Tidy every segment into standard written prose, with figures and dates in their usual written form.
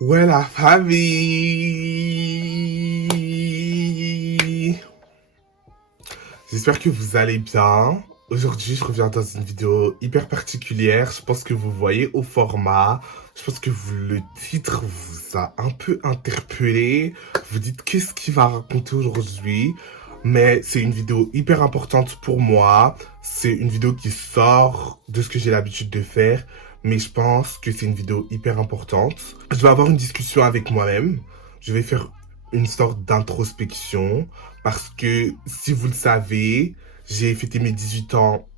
Ouais, la famille. J'espère que vous allez bien. Aujourd'hui, je reviens dans une vidéo hyper particulière. Je pense que vous voyez au format. Je pense que le titre vous a un peu interpellé. Vous dites qu'est-ce qu'il va raconter aujourd'hui. Mais c'est une vidéo hyper importante pour moi. C'est une vidéo qui sort de ce que j'ai l'habitude de faire. Mais je pense que c'est une vidéo hyper importante. Je vais avoir une discussion avec moi-même. Je vais faire une sorte d'introspection. Parce que, si vous le savez, j'ai fêté mes 18 ans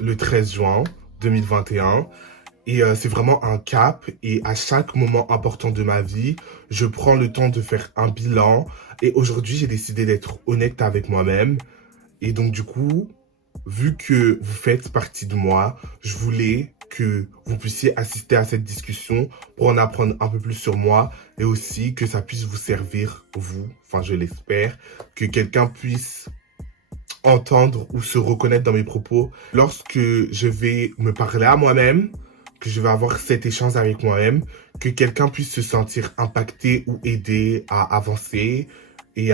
le 13 juin 2021. Et c'est vraiment un cap. Et à chaque moment important de ma vie, je prends le temps de faire un bilan. Et aujourd'hui, j'ai décidé d'être honnête avec moi-même. Et donc, du coup, vu que vous faites partie de moi, je voulais que vous puissiez assister à cette discussion pour en apprendre un peu plus sur moi et aussi que ça puisse vous servir, vous, enfin je l'espère, que quelqu'un puisse entendre ou se reconnaître dans mes propos lorsque je vais me parler à moi-même, que je vais avoir cet échange avec moi-même, que quelqu'un puisse se sentir impacté ou aidé à avancer et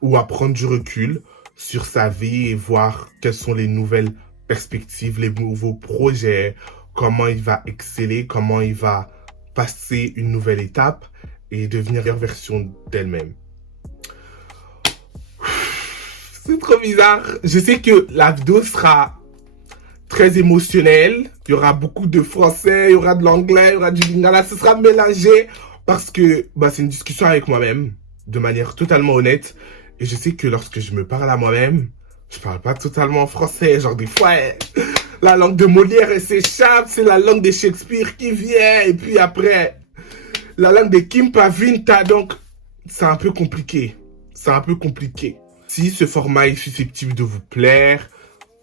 ou à prendre du recul sur sa vie et voir quelles sont les nouvelles perspectives, les nouveaux projets, comment il va exceller, comment il va passer une nouvelle étape et devenir la meilleure version d'elle-même. C'est trop bizarre. Je sais que la vidéo sera très émotionnelle. Il y aura beaucoup de français, il y aura de l'anglais, il y aura du lingala. Ce sera mélangé parce que c'est une discussion avec moi-même de manière totalement honnête. Et je sais que lorsque je me parle à moi-même, je parle pas totalement français. Genre des fois, la langue de Molière, elle s'échappe. C'est la langue de Shakespeare qui vient. Et puis après, la langue de Kim Pavinta. Donc, c'est un peu compliqué. C'est un peu compliqué. Si ce format est susceptible de vous plaire,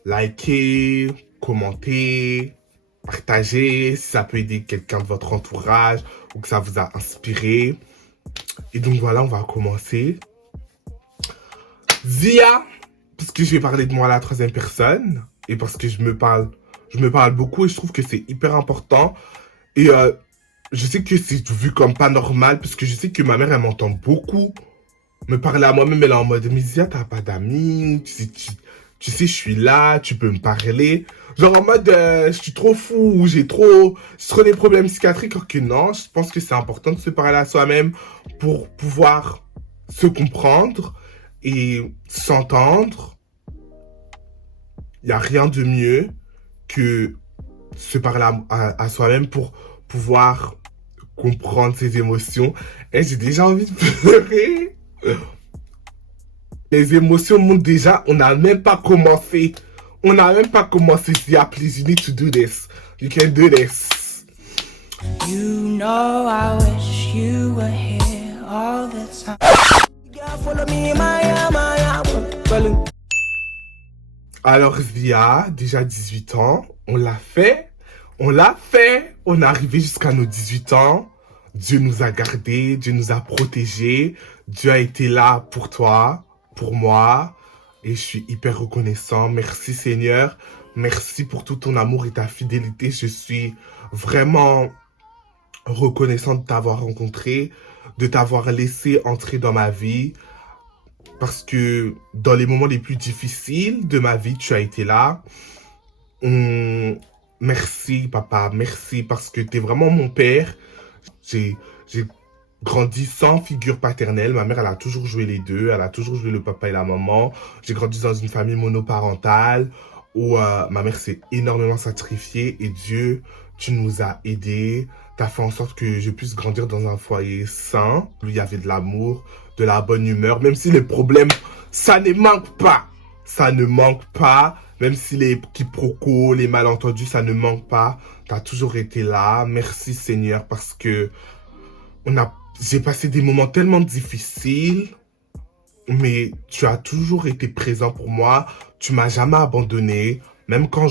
likez, commentez, partagez, si ça peut aider quelqu'un de votre entourage ou que ça vous a inspiré. Et donc voilà, on va commencer. Zia, parce que je vais parler de moi à la troisième personne et parce que je me parle beaucoup et je trouve que c'est hyper important. Et je sais que c'est vu comme pas normal parce que je sais que ma mère, elle m'entend beaucoup me parler à moi-même, elle est en mode, mais Zia, t'as pas d'amis, tu sais, je suis là, tu peux me parler. Genre en mode, je suis trop fou, j'ai trop des problèmes psychiatriques, alors que non, je pense que c'est important de se parler à soi-même pour pouvoir se comprendre et s'entendre. Il n'y a rien de mieux que se parler à soi-même pour pouvoir comprendre ses émotions. Et j'ai déjà envie de pleurer. Les émotions montent déjà, on n'a même pas commencé. On n'a même pas commencé. Yeah, please, you need to do this. You can do this. You know I wish you were here all the time. Follow me, Maya. Alors, Zia, déjà 18 ans, on l'a fait. On l'a fait. On est arrivé jusqu'à nos 18 ans. Dieu nous a gardés, Dieu nous a protégés. Dieu a été là pour toi, pour moi. Et je suis hyper reconnaissant. Merci Seigneur. Merci pour tout ton amour et ta fidélité. Je suis vraiment reconnaissant de t'avoir rencontré, de t'avoir laissé entrer dans ma vie. Parce que dans les moments les plus difficiles de ma vie, tu as été là. Merci, papa. Merci parce que tu es vraiment mon père. J'ai grandi sans figure paternelle. Ma mère, elle a toujours joué les deux. Elle a toujours joué le papa et la maman. J'ai grandi dans une famille monoparentale où ma mère s'est énormément sacrifiée. Et Dieu, tu nous as aidés. Tu as fait en sorte que je puisse grandir dans un foyer sain. Où il y avait de l'amour, de la bonne humeur. Même si les problèmes, ça ne manque pas. Ça ne manque pas. Même si les quiproquos, les malentendus, ça ne manque pas. Tu as toujours été là. Merci Seigneur parce que j'ai passé des moments tellement difficiles, mais tu as toujours été présent pour moi. Tu m'as jamais abandonné, même quand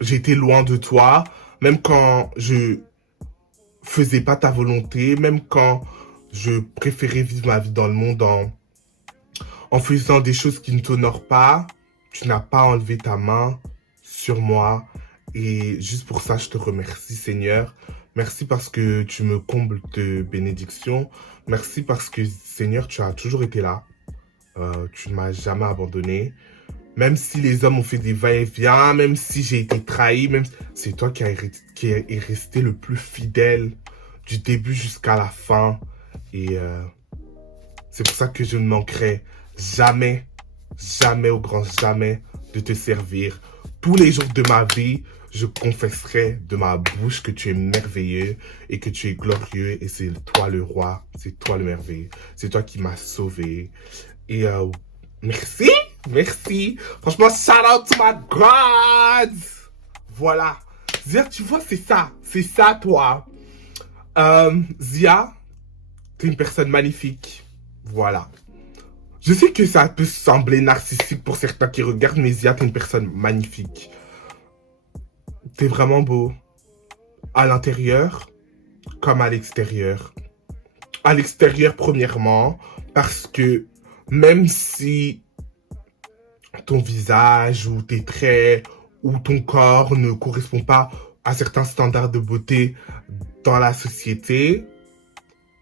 j'étais loin de toi, même quand je faisais pas ta volonté, même quand je préférais vivre ma vie dans le monde en faisant des choses qui ne t'honorent pas. Tu n'as pas enlevé ta main sur moi. Et juste pour ça, je te remercie, Seigneur. Merci parce que tu me combles de bénédictions. Merci parce que, Seigneur, tu as toujours été là. Tu ne m'as jamais abandonné. Même si les hommes ont fait des va-et-vient, même si j'ai été trahi, c'est toi qui est resté le plus fidèle du début jusqu'à la fin. Et c'est pour ça que je ne manquerai jamais, jamais au grand jamais de te servir. Tous les jours de ma vie, je confesserai de ma bouche que tu es merveilleux et que tu es glorieux. Et c'est toi le roi, c'est toi le merveilleux. C'est toi qui m'as sauvé. Et merci, merci. Franchement, shout out to my God. Voilà. Zia, tu vois, c'est ça, toi. Zia, t'es une personne magnifique. Voilà. Je sais que ça peut sembler narcissique pour certains qui regardent, mais Zia, t'es une personne magnifique. T'es vraiment beau. À l'intérieur, comme à l'extérieur. À l'extérieur, premièrement, parce que même si ton visage ou tes traits ou ton corps ne correspond pas à certains standards de beauté dans la société,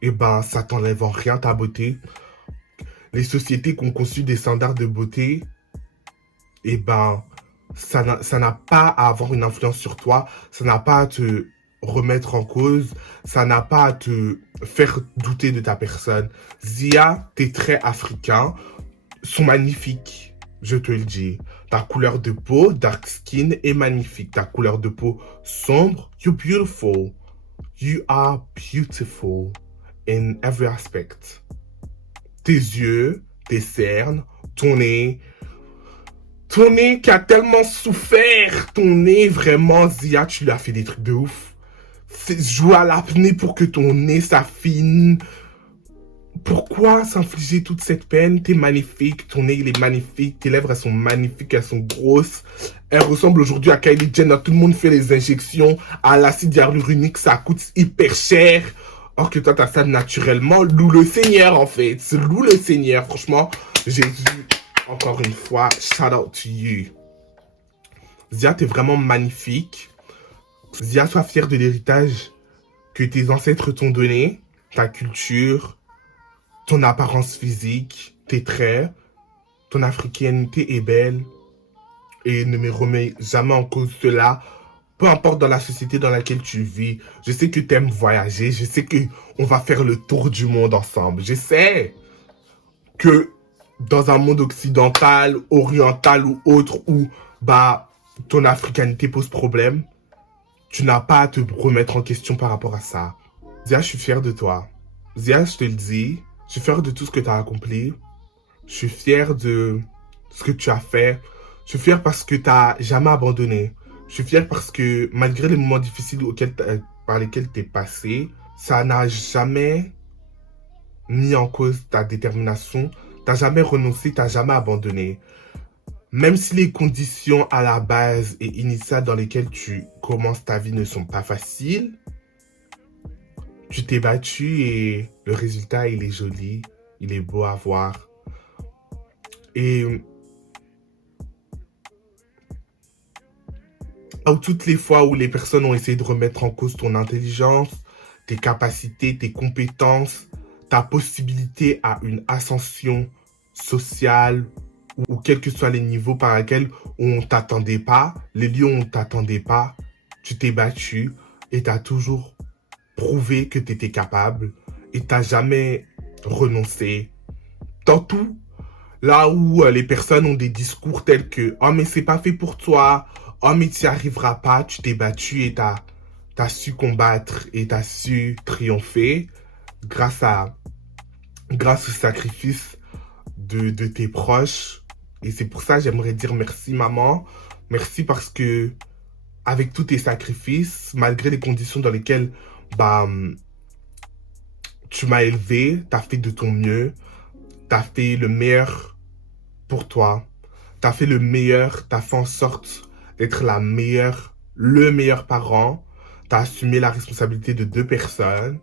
eh ben, ça t'enlève en rien ta beauté. Les sociétés qui ont conçu des standards de beauté, eh ben, ça n'a pas à avoir une influence sur toi, ça n'a pas à te remettre en cause, ça n'a pas à te faire douter de ta personne. Zia, tes traits africains sont magnifiques, je te le dis. Ta couleur de peau, dark skin, est magnifique. Ta couleur de peau sombre, you're beautiful. You are beautiful in every aspect. Tes yeux, tes cernes, ton nez qui a tellement souffert, ton nez, vraiment, Zia, tu lui as fait des trucs de ouf. Joue à l'apnée pour que ton nez s'affine. Pourquoi s'infliger toute cette peine? T'es magnifique, ton nez il est magnifique, tes lèvres elles sont magnifiques, elles sont grosses. Elles ressemblent aujourd'hui à Kylie Jenner, tout le monde fait les injections à l'acide hyaluronique, ça coûte hyper cher. Or que toi t'as ça naturellement, loue le Seigneur en fait, loue le Seigneur, franchement, Jésus, encore une fois, shout out to you. Zia, t'es vraiment magnifique. Zia, sois fière de l'héritage que tes ancêtres t'ont donné, ta culture, ton apparence physique, tes traits, ton africanité est belle et ne me remets jamais en cause cela, peu importe dans la société dans laquelle tu vis. Je sais que tu aimes voyager, je sais que on va faire le tour du monde ensemble. Je sais que dans un monde occidental, oriental ou autre où bah ton africanité pose problème, tu n'as pas à te remettre en question par rapport à ça. Zia, je suis fière de toi. Zia, je te le dis, je suis fier de tout ce que tu as accompli. Je suis fier de ce que tu as fait. Je suis fier parce que tu n'as jamais abandonné. Je suis fier parce que malgré les moments difficiles par lesquels tu es passé, ça n'a jamais mis en cause ta détermination. Tu n'as jamais renoncé, tu n'as jamais abandonné. Même si les conditions à la base et initiales dans lesquelles tu commences ta vie ne sont pas faciles, tu t'es battu et le résultat, il est joli, il est beau à voir. Et toutes les fois où les personnes ont essayé de remettre en cause ton intelligence, tes capacités, tes compétences, ta possibilité à une ascension sociale ou quels que soient les niveaux par lesquels on ne t'attendait pas, les lieux où on ne t'attendait pas, tu t'es battu et tu as toujours prouvé que tu étais capable et tu n'as jamais renoncé. Dans tout, là où les personnes ont des discours tels que « Oh mais c'est pas fait pour toi »,« Oh mais tu n'y arriveras pas », tu t'es battu et tu as su combattre et tu as su triompher grâce au sacrifice de tes proches. Et c'est pour ça que j'aimerais dire merci maman. Merci parce que avec tous tes sacrifices, malgré les conditions dans lesquelles tu m'as élevé, tu as fait de ton mieux, tu as fait le meilleur pour toi, tu as fait le meilleur, tu as fait en sorte d'être le meilleur parent, tu as assumé la responsabilité de 2 personnes,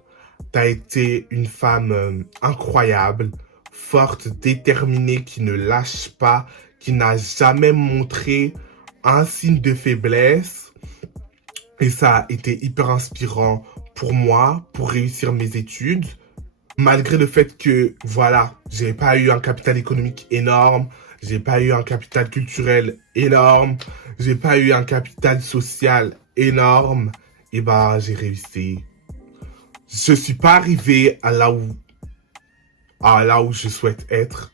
tu as été une femme incroyable, forte, déterminée, qui ne lâche pas, qui n'a jamais montré un signe de faiblesse. Et ça a été hyper inspirant pour moi, pour réussir mes études, malgré le fait que, voilà, j'ai pas eu un capital économique énorme, j'ai pas eu un capital culturel énorme, j'ai pas eu un capital social énorme, et bah, j'ai réussi. Je suis pas arrivé à là où je souhaite être.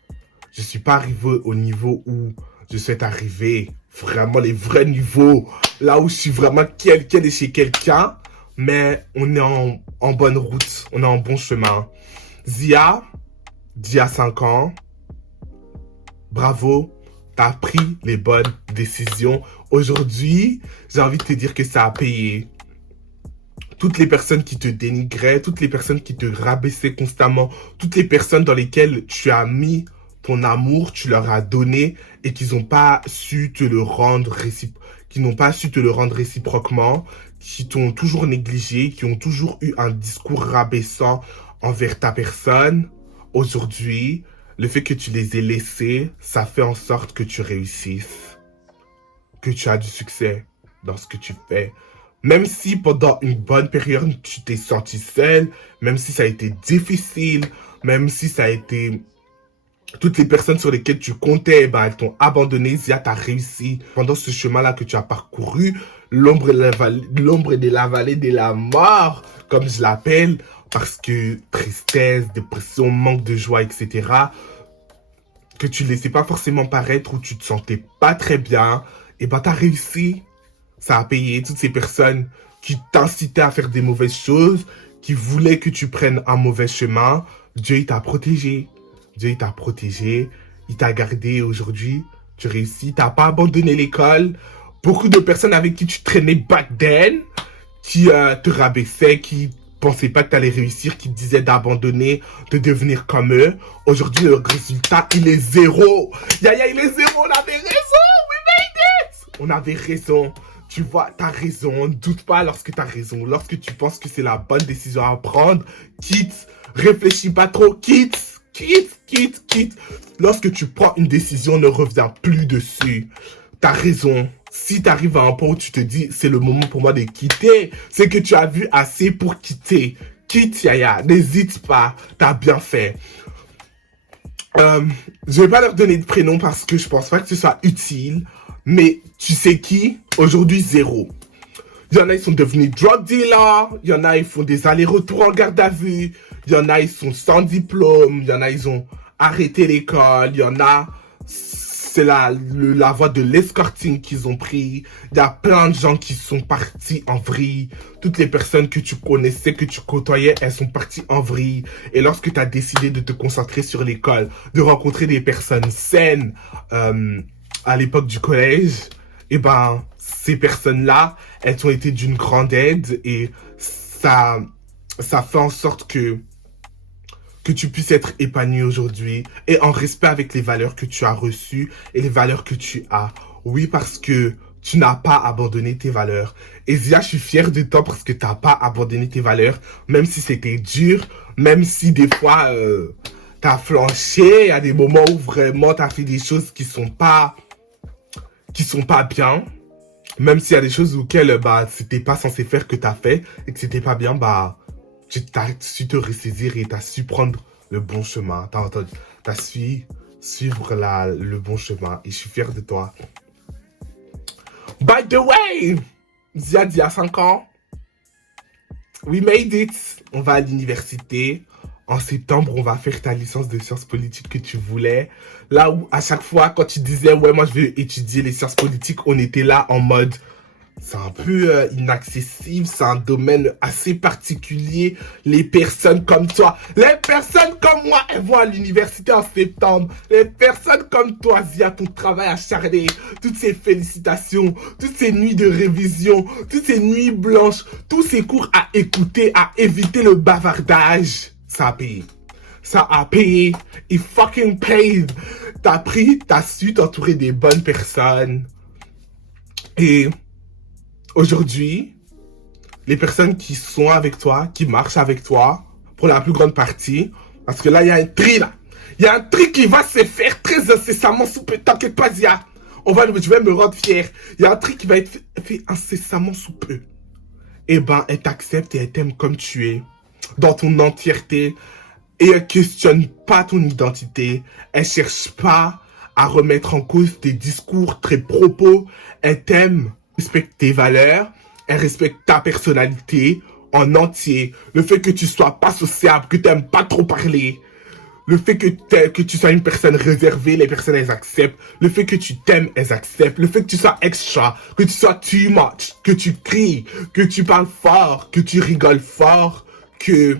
Je suis pas arrivé au niveau où je souhaite arriver. Vraiment les vrais niveaux. Là où je suis vraiment quelqu'un de chez quelqu'un. Mais on est en bonne route. On est en bon chemin. Zia, d'il y a 5 ans, bravo, t'as pris les bonnes décisions. Aujourd'hui, j'ai envie de te dire que ça a payé. Toutes les personnes qui te dénigraient, toutes les personnes qui te rabaissaient constamment, toutes les personnes dans lesquelles tu as mis ton amour, tu leur as donné et qu'ils n'ont pas su te le rendre réciproquement, qui t'ont toujours négligé, qui ont toujours eu un discours rabaissant envers ta personne. Aujourd'hui, le fait que tu les aies laissés, ça fait en sorte que tu réussisses, que tu as du succès dans ce que tu fais. Même si pendant une bonne période, tu t'es senti seul, même si ça a été difficile, même si ça a été... Toutes les personnes sur lesquelles tu comptais, bah, elles t'ont abandonné. Zia, t'as réussi. Pendant ce chemin-là que tu as parcouru, l'ombre de la vallée de la mort, comme je l'appelle, parce que tristesse, dépression, manque de joie, etc., que tu ne laissais pas forcément paraître, ou tu te sentais pas très bien, et bah, t'as réussi. Ça a payé. Toutes ces personnes qui t'incitaient à faire des mauvaises choses, qui voulaient que tu prennes un mauvais chemin, Dieu, il t'a protégé. Dieu, il t'a protégé. Il t'a gardé aujourd'hui. Tu réussis. T'as pas abandonné l'école. Beaucoup de personnes avec qui tu traînais back then, qui te rabaissaient, qui pensaient pas que t'allais réussir, qui te disaient d'abandonner, de devenir comme eux. Aujourd'hui, le résultat, il est zéro. Yaya, il est zéro. On avait raison. We made it. On avait raison. Tu vois, t'as raison, ne doute pas lorsque t'as raison. Lorsque tu penses que c'est la bonne décision à prendre, quitte, réfléchis pas trop, quitte. Lorsque tu prends une décision, ne reviens plus dessus. T'as raison. Si t'arrives à un point où tu te dis, c'est le moment pour moi de quitter, c'est que tu as vu assez pour quitter. Quitte, Yaya, n'hésite pas, t'as bien fait. Je vais pas leur donner de prénom parce que je pense pas que ce soit utile. Mais tu sais qui? Aujourd'hui, zéro. Il y en a, ils sont devenus drug dealers. Il y en a, ils font des allers-retours en garde à vue. Il y en a, ils sont sans diplôme. Il y en a, ils ont arrêté l'école. Il y en a, c'est la voie de l'escorting qu'ils ont pris. Il y a plein de gens qui sont partis en vrille. Toutes les personnes que tu connaissais, que tu côtoyais, elles sont parties en vrille. Et lorsque tu as décidé de te concentrer sur l'école, de rencontrer des personnes saines, à l'époque du collège, et ben, ces personnes-là, elles ont été d'une grande aide et ça fait en sorte que tu puisses être épanoui aujourd'hui et en respect avec les valeurs que tu as reçues et les valeurs que tu as. Oui, parce que tu n'as pas abandonné tes valeurs. Et Zia, je suis fière de toi parce que tu n'as pas abandonné tes valeurs, même si c'était dur, même si des fois, t'as flanché, il y a des moments où vraiment t'as fait des choses qui sont pas bien, même s'il y a des choses auxquelles bah c'était pas censé faire que t'as fait et que c'était pas bien, bah tu as su te ressaisir et t'as su prendre le bon chemin, t'as su suivre le bon chemin et je suis fier de toi. By the way, Zia, il y a 5 ans, we made it, on va à l'université. En septembre, on va faire ta licence de sciences politiques que tu voulais. Là où, à chaque fois, quand tu disais, ouais, moi, je veux étudier les sciences politiques, on était là en mode, c'est un peu inaccessible, c'est un domaine assez particulier. Les personnes comme toi, les personnes comme moi, elles vont à l'université en septembre. Les personnes comme toi, Zia, ton travail acharné, toutes ces félicitations, toutes ces nuits de révision, toutes ces nuits blanches, tous ces cours à écouter, à éviter le bavardage. Ça a payé. Ça a payé. It fucking paid. T'as su t'entourer des bonnes personnes. Et aujourd'hui, les personnes qui sont avec toi, qui marchent avec toi, pour la plus grande partie, parce que là, il y a un tri, là. Il y a un tri qui va se faire très incessamment sous peu. T'inquiète pas, Zia. Je vais me rendre fier. Il y a un tri qui va être fait incessamment sous peu. eh ben, elle t'accepte et elle t'aime comme tu es, dans ton entièreté, et elle questionne pas ton identité, elle cherche pas à remettre en cause tes discours, tes propos, elle t'aime, respecte tes valeurs, elle respecte ta personnalité en entier, le fait que tu sois pas sociable, que tu n'aimes pas trop parler, le fait que tu sois une personne réservée, les personnes, elles acceptent. Le fait que tu t'aimes, elles acceptent. Le fait que tu sois extra, que tu sois too much, que tu cries, que tu parles fort, que tu rigoles fort, que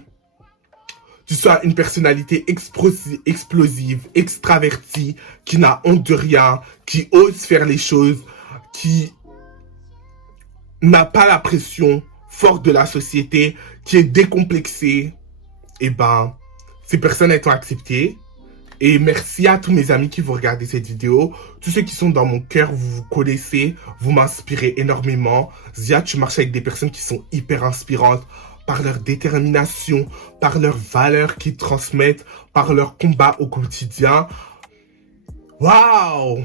tu sois une personnalité explosive, extravertie, qui n'a honte de rien, qui ose faire les choses, qui n'a pas la pression forte de la société, qui est décomplexée. Eh ben, ces personnes elles t'ont accepté. Et merci à tous mes amis qui vont regarder cette vidéo. Tous ceux qui sont dans mon cœur, vous vous connaissez, vous m'inspirez énormément. Zia, tu marches avec des personnes qui sont hyper inspirantes par leur détermination, par leurs valeurs qu'ils transmettent, par leur combat au quotidien. Waouh!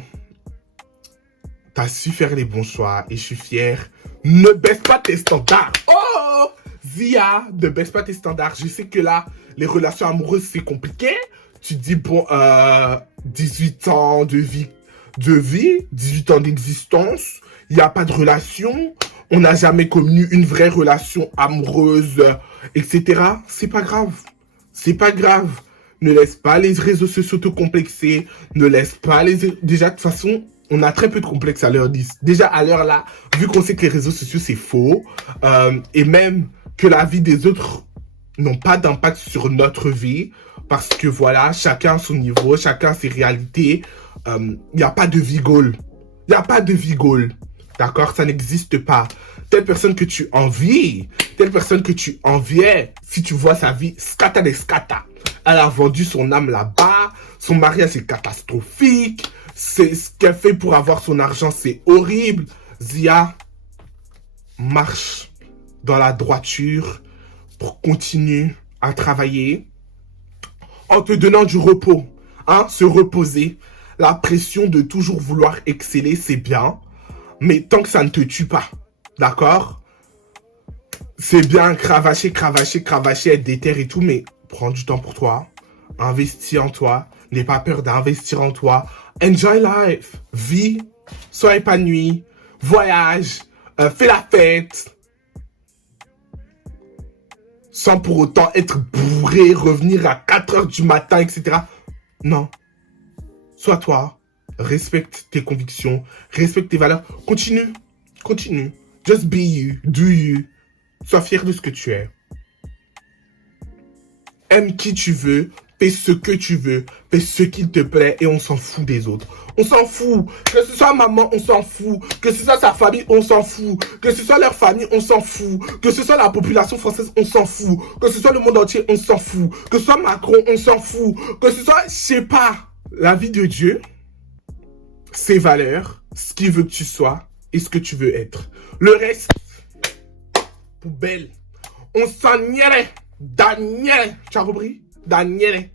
T'as su faire les bons choix et je suis fier. Ne baisse pas tes standards. Oh! Zia, ne baisse pas tes standards. Je sais que là, les relations amoureuses, c'est compliqué. Tu dis, bon, 18 ans de vie, 18 ans d'existence, il n'y a pas de relation, on n'a jamais connu une vraie relation amoureuse, etc. C'est pas grave. C'est pas grave. Ne laisse pas les réseaux sociaux te complexer. Ne laisse pas les... Déjà, de toute façon, on a très peu de complexes à l'heure 10. Déjà, à l'heure là, vu qu'on sait que les réseaux sociaux, c'est faux, et même que la vie des autres n'ont pas d'impact sur notre vie, parce que voilà, chacun a son niveau, chacun a ses réalités. Il n'y a pas de vie goal. Il n'y a pas de vie goal. D'accord? Ça n'existe pas. Telle personne que tu envies, telle personne que tu enviais, si tu vois sa vie, scata des scata. Elle a vendu son âme là-bas, son mariage est catastrophique, c'est ce qu'elle fait pour avoir son argent, c'est horrible. Zia, marche dans la droiture pour continuer à travailler en te donnant du repos, hein, se reposer. La pression de toujours vouloir exceller, c'est bien, mais tant que ça ne te tue pas, d'accord? C'est bien cravacher, être déter et tout, mais prends du temps pour toi, investis en toi, n'aie pas peur d'investir en toi, enjoy life, vis, sois épanoui, voyage, fais la fête, sans pour autant être bourré, revenir à 4 heures du matin, etc. Non. Sois toi, respecte tes convictions, respecte tes valeurs. Continue. Just be you, do you. Sois fier de ce que tu es. Aime qui tu veux, fais ce que tu veux, fais ce qu'il te plaît et on s'en fout des autres. On s'en fout. Que ce soit maman, on s'en fout. Que ce soit sa famille, on s'en fout. Que ce soit leur famille, on s'en fout. Que ce soit la population française, on s'en fout. Que ce soit le monde entier, on s'en fout. Que ce soit Macron, on s'en fout. Que ce soit, je sais pas, la vie de Dieu, ses valeurs, ce qu'il veut que tu sois et ce que tu veux être. Le reste, poubelle. On s'en irait. Daniel, tu as compris? Daniel.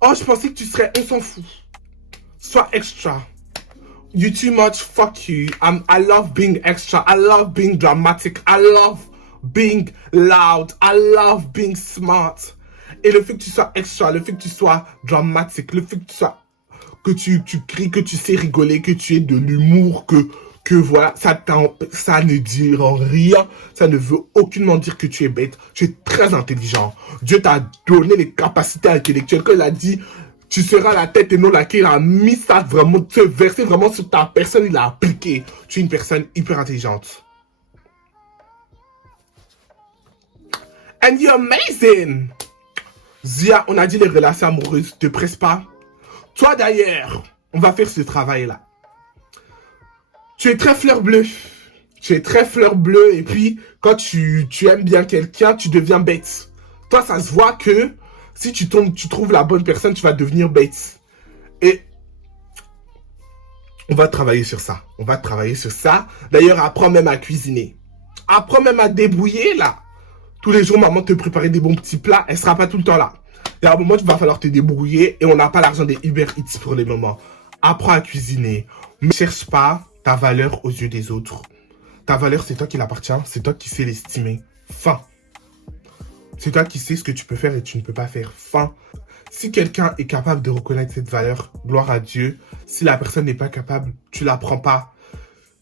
Oh, je pensais que tu serais, on s'en fout. Sois extra. You too much, fuck you. I love being extra. I love being dramatic. I love being loud. I love being smart. Et le fait que tu sois extra, le fait que tu sois dramatique, le fait que tu sois... que tu cries, que tu sais rigoler, que tu aies de l'humour, que voilà, ça ne dit rien, ça ne veut aucunement dire que tu es bête, tu es très intelligent. Dieu t'a donné les capacités intellectuelles. Quand il a dit, tu seras la tête et non la queue, il a mis ça vraiment, ce verset vraiment sur ta personne, il a appliqué. Tu es une personne hyper intelligente. And you're amazing! Zia, on a dit les relations amoureuses, te presse pas. Toi d'ailleurs, on va faire ce travail-là. Tu es très fleur bleue. Tu es très fleur bleue et puis quand tu aimes bien quelqu'un, tu deviens bête. Toi, ça se voit que si tu trouves la bonne personne, tu vas devenir bête. Et on va travailler sur ça. On va travailler sur ça. D'ailleurs, apprends même à cuisiner. Apprends même à débrouiller là. Tous les jours, maman te préparer des bons petits plats. Elle sera pas tout le temps là. Il y a un moment, il va falloir te débrouiller et on n'a pas l'argent des Uber Eats pour le moment. Apprends à cuisiner. Ne cherche pas ta valeur aux yeux des autres. Ta valeur, c'est toi qui l'appartient. C'est toi qui sais l'estimer. Fin. C'est toi qui sais ce que tu peux faire et tu ne peux pas faire. Fin. Si quelqu'un est capable de reconnaître cette valeur, gloire à Dieu. Si la personne n'est pas capable, tu la prends pas.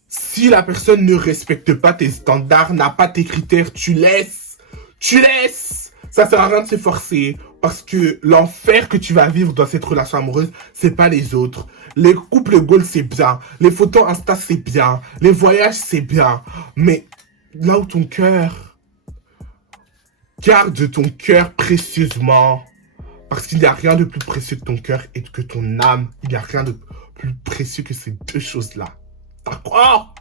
Si la personne ne respecte pas tes standards, n'a pas tes critères, tu laisses. Tu laisses. Ça sert à rien de s'efforcer. Parce que l'enfer que tu vas vivre dans cette relation amoureuse, c'est pas les autres. Les couples goals, c'est bien. Les photos Insta, c'est bien. Les voyages, c'est bien. Mais là où ton cœur, garde ton cœur précieusement. Parce qu'il n'y a rien de plus précieux que ton cœur et que ton âme. Il n'y a rien de plus précieux que ces deux choses-là. D'accord?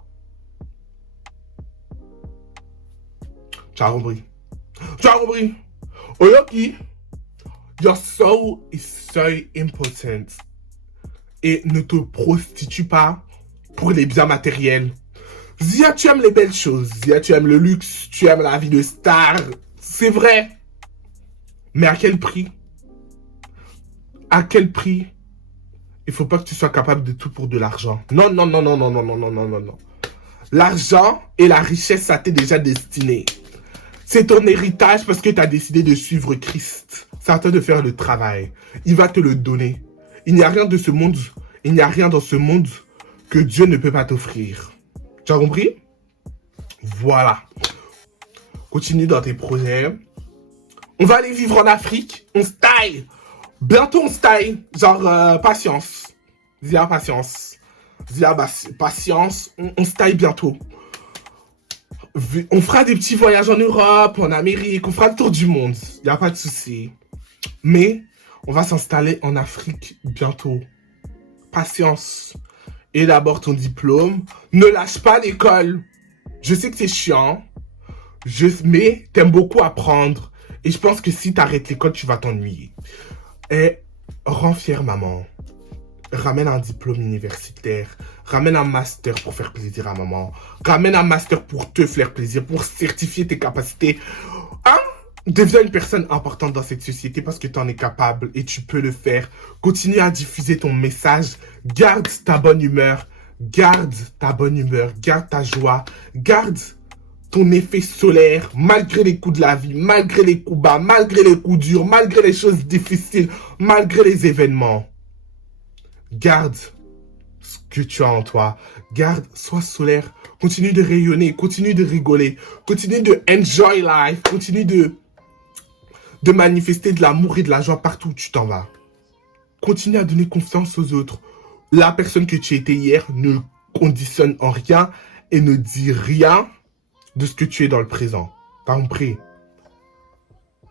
Tu as compris? Tu as compris? Oyoki, your soul is so important. Et ne te prostitue pas pour les biens matériels. Zia, tu aimes les belles choses. Zia, tu aimes le luxe. Tu aimes la vie de star. C'est vrai. Mais à quel prix? À quel prix? Il faut pas que tu sois capable de tout pour de l'argent. Non, non, non, non, non, non, non, non, non, non, non. L'argent et la richesse, ça t'est déjà destiné. C'est ton héritage parce que tu as décidé de suivre Christ. C'est à toi de faire le travail. Il va te le donner. Il n'y a rien de ce monde, il n'y a rien dans ce monde que Dieu ne peut pas t'offrir. Tu as compris? Voilà. Continue dans tes projets. On va aller vivre en Afrique. On se taille. Bientôt on se taille. Genre, patience. Zia, patience. Zia, patience. On se taille bientôt. On fera des petits voyages en Europe, en Amérique. On fera le tour du monde. Il n'y a pas de souci. Mais on va s'installer en Afrique bientôt. Patience. Et d'abord ton diplôme. Ne lâche pas l'école. Je sais que c'est chiant. Mais t'aimes beaucoup apprendre. Et je pense que si t'arrêtes l'école, tu vas t'ennuyer. Et rends fière maman. Ramène un diplôme universitaire. Ramène un master pour faire plaisir à maman. Ramène un master pour te faire plaisir, pour certifier tes capacités. Hein? Deviens une personne importante dans cette société parce que tu en es capable et tu peux le faire. Continue à diffuser ton message. Garde ta bonne humeur. Garde ta bonne humeur. Garde ta joie. Garde ton effet solaire, malgré les coups de la vie, malgré les coups bas, malgré les coups durs, malgré les choses difficiles, malgré les événements. Garde ce que tu as en toi. Garde, sois solaire. Continue de rayonner, continue de rigoler, continue de enjoy life, continue de manifester de l'amour et de la joie partout où tu t'en vas. Continue à donner confiance aux autres. La personne que tu étais hier ne conditionne en rien et ne dit rien de ce que tu es dans le présent. T'as compris?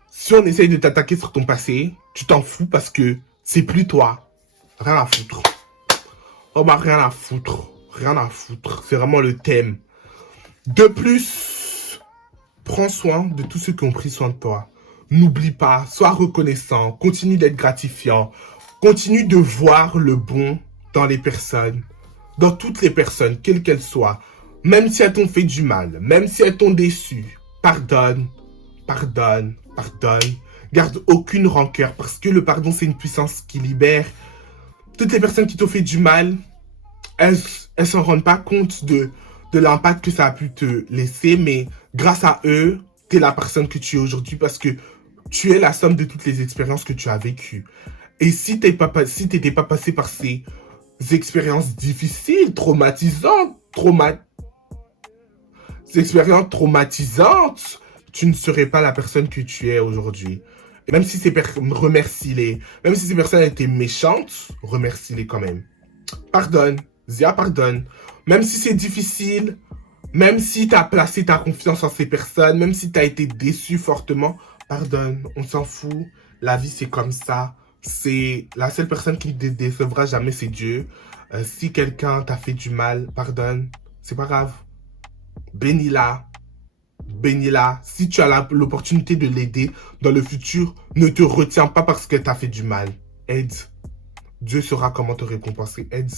Si on essaye de t'attaquer sur ton passé, tu t'en fous parce que c'est plus toi. Rien à foutre. Oh bah rien à foutre. Rien à foutre. C'est vraiment le thème. De plus, prends soin de tous ceux qui ont pris soin de toi. N'oublie pas, sois reconnaissant, continue d'être gratifiant, continue de voir le bon dans les personnes, dans toutes les personnes, quelles qu'elles soient. Même si elles t'ont fait du mal, même si elles t'ont déçu, pardonne, pardonne, pardonne. Garde aucune rancœur parce que le pardon, c'est une puissance qui libère. Toutes les personnes qui t'ont fait du mal, elles s'en rendent pas compte de l'impact que ça a pu te laisser, mais grâce à eux, tu es la personne que tu es aujourd'hui parce que tu es la somme de toutes les expériences que tu as vécues. Et si t'étais pas passé par ces expériences difficiles, traumatisantes, ces expériences traumatisantes, tu ne serais pas la personne que tu es aujourd'hui. Et même si remercie-les. Même si ces personnes étaient méchantes, remercie-les quand même. Pardonne. Zia, pardonne. Même si c'est difficile, même si tu as placé ta confiance en ces personnes, même si tu as été déçu fortement, pardonne. On s'en fout. La vie, c'est comme ça. C'est la seule personne qui ne te décevra jamais, c'est Dieu. Si quelqu'un t'a fait du mal, pardonne. C'est pas grave. Bénis-la. Bénis-la. Si tu as l'opportunité de l'aider dans le futur, ne te retiens pas parce que tu as fait du mal. Aide. Dieu saura comment te récompenser. Aide.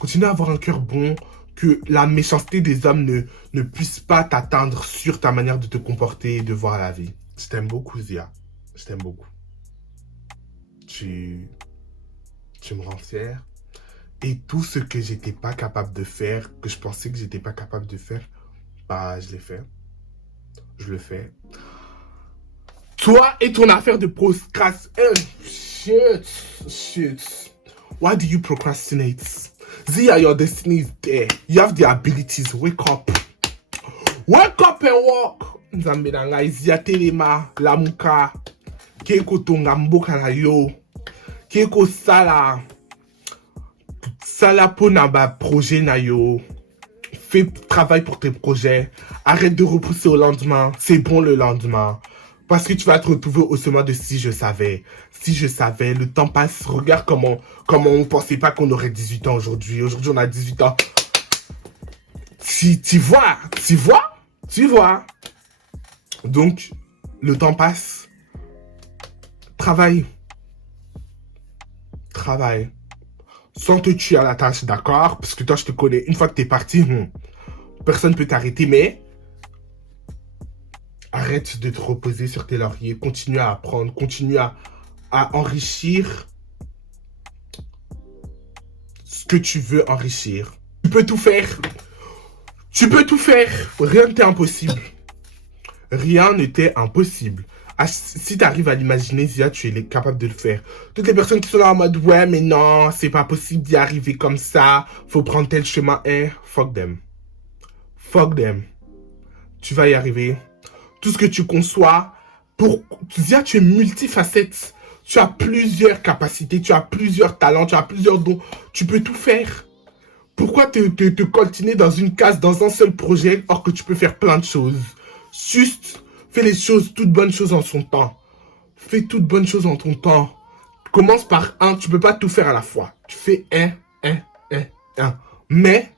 Continue à avoir un cœur bon, que la méchanceté des hommes ne puisse pas t'atteindre sur ta manière de te comporter et de voir la vie. Je t'aime beaucoup, Zia. Je t'aime beaucoup. Tu me rends fier. Et tout ce que j'étais pas capable de faire, que je pensais que j'étais pas capable de faire, Bah, je l'ai fait. Je le fais. Toi et ton affaire de procrastination. Shit. Why do you procrastinate? Zia, your destiny is there. You have the abilities. Wake up. Wake up and walk. Nzambelanga izia telema lamuka. Keko tonga mboka na yo. Keko sala. Sala po na ba projet na yo. Fais travail pour tes projets. Arrête de repousser au lendemain. C'est bon le lendemain. Parce que tu vas te retrouver au sommet de si je savais. Si je savais, le temps passe. Regarde comment on pensait pas qu'on aurait 18 ans aujourd'hui. Aujourd'hui, on a 18 ans. Tu vois. Donc, le temps passe. Travaille. Sans te tuer à la tâche, d'accord? Parce que toi, je te connais. Une fois que t'es parti, personne ne peut t'arrêter, mais arrête de te reposer sur tes lauriers. Continue à apprendre, continue à enrichir ce que tu veux enrichir. Tu peux tout faire. Rien n'était impossible. Si tu arrives à l'imaginer, Zia, tu es capable de le faire. Toutes les personnes qui sont là en mode, ouais, mais non, c'est pas possible d'y arriver comme ça. Faut prendre tel chemin. Fuck them. Tu vas y arriver. Tout ce que tu conçois, Zia, tu es multifacette. Tu as plusieurs capacités, tu as plusieurs talents, tu as plusieurs dons. Tu peux tout faire. Pourquoi te coltiner dans une case, dans un seul projet, or que tu peux faire plein de choses? Juste, fais les choses, toutes bonnes choses en son temps. Fais toutes bonnes choses en ton temps. Commence par un, tu peux pas tout faire à la fois. Tu fais un. Mais,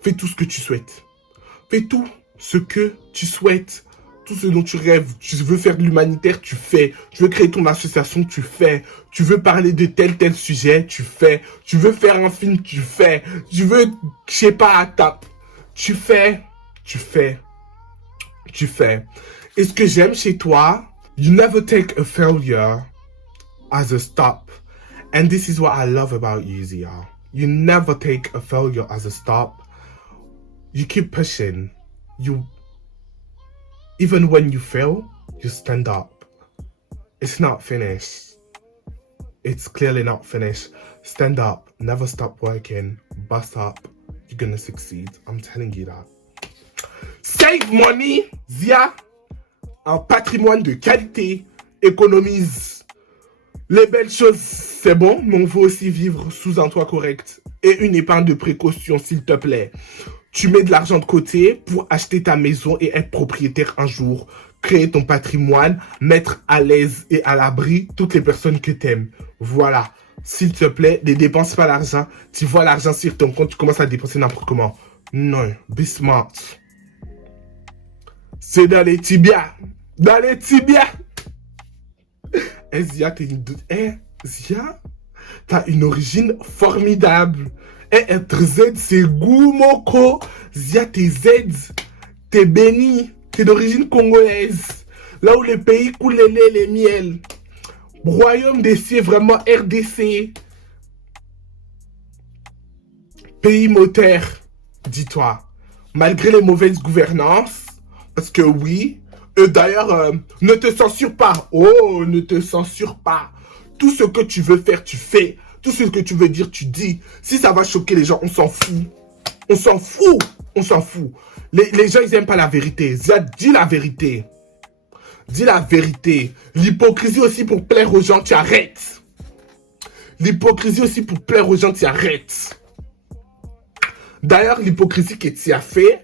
fais tout ce que tu souhaites. Fais tout ce que tu souhaites. Tout ce dont tu rêves. Tu veux faire de l'humanitaire, tu fais. Tu veux créer ton association, tu fais. Tu veux parler de tel sujet, tu fais. Tu veux faire un film, tu fais. Tu veux, je sais pas, tu fais. Et ce que j'aime chez toi, you never take a failure as a stop. And this is what I love about you, Zia. You never take a failure as a stop. You keep pushing. Even when you fail, you stand up. It's not finished. It's clearly not finished. Stand up. Never stop working. Bust up. You're gonna succeed. I'm telling you that. Save money, Zia. Un patrimoine de qualité. Économise. Les belles choses, c'est bon, mais on veut aussi vivre sous un toit correct. Et une épargne de précaution, s'il te plaît. Tu mets de l'argent de côté pour acheter ta maison et être propriétaire un jour. Créer ton patrimoine, mettre à l'aise et à l'abri toutes les personnes que t'aimes. Voilà. S'il te plaît, ne dépense pas l'argent. Tu vois l'argent sur ton compte, tu commences à dépenser n'importe comment. Non, be smart. C'est dans les tibias. Zia, Zia, t'as une origine formidable. Être Z, c'est Goumoko. Zia, t'es Z. T'es béni. T'es d'origine congolaise. Là où les pays coulent les laits, les miels. Royaume des cieux, vraiment RDC. Pays moteur, dis-toi. Malgré les mauvaises gouvernances. Parce que oui. D'ailleurs, ne te censure pas. Oh, ne te censure pas. Tout ce que tu veux faire, tu fais. Tout ce que tu veux dire, tu dis. Si ça va choquer les gens, on s'en fout. On s'en fout. Les gens, ils aiment pas la vérité. Zia, dis la vérité. Dis la vérité. L'hypocrisie aussi pour plaire aux gens, tu arrêtes. D'ailleurs, l'hypocrisie que tu as fait,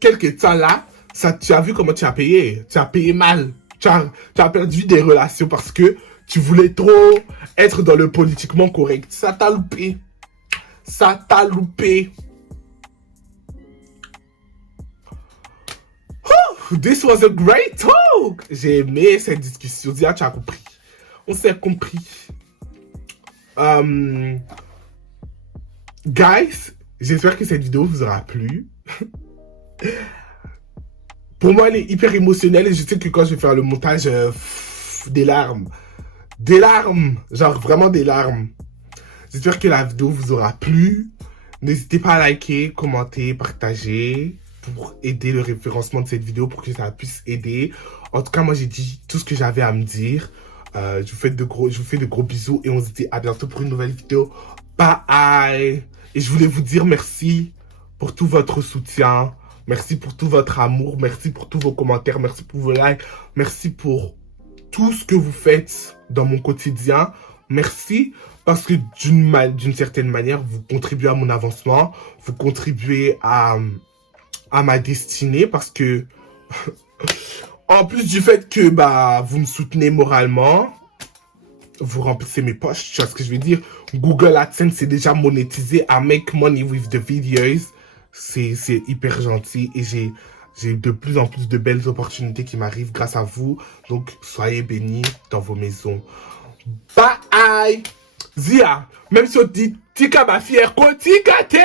quelques temps là, ça, tu as vu comment tu as payé. Tu as payé mal. Tu as perdu des relations parce que tu voulais trop être dans le politiquement correct. Ça t'a loupé. This was a great talk. J'ai aimé cette discussion. Zia, tu as compris. On s'est compris. Guys, j'espère que cette vidéo vous aura plu. Pour moi, elle est hyper émotionnelle et je sais que quand je vais faire le montage, des larmes. Genre vraiment des larmes. J'espère que la vidéo vous aura plu. N'hésitez pas à liker, commenter, partager. pour aider le référencement de cette vidéo, pour que ça puisse aider. En tout cas, moi, j'ai dit tout ce que j'avais à me dire. Je vous fais de gros bisous et on se dit à bientôt pour une nouvelle vidéo. Bye! Et je voulais vous dire merci pour tout votre soutien. Merci pour tout votre amour. Merci pour tous vos commentaires. Merci pour vos likes. Merci pour tout ce que vous faites dans mon quotidien. Merci parce que d'une certaine manière, vous contribuez à mon avancement. Vous contribuez à ma destinée parce que en plus du fait que vous me soutenez moralement, vous remplissez mes poches, tu vois ce que je veux dire. Google AdSense c'est déjà monétisé. I make money with the videos. C'est hyper gentil et j'ai de plus en plus de belles opportunités qui m'arrivent grâce à vous. Donc soyez bénis dans vos maisons. Bye! Zia, même si on dit tika ma fière, tika te!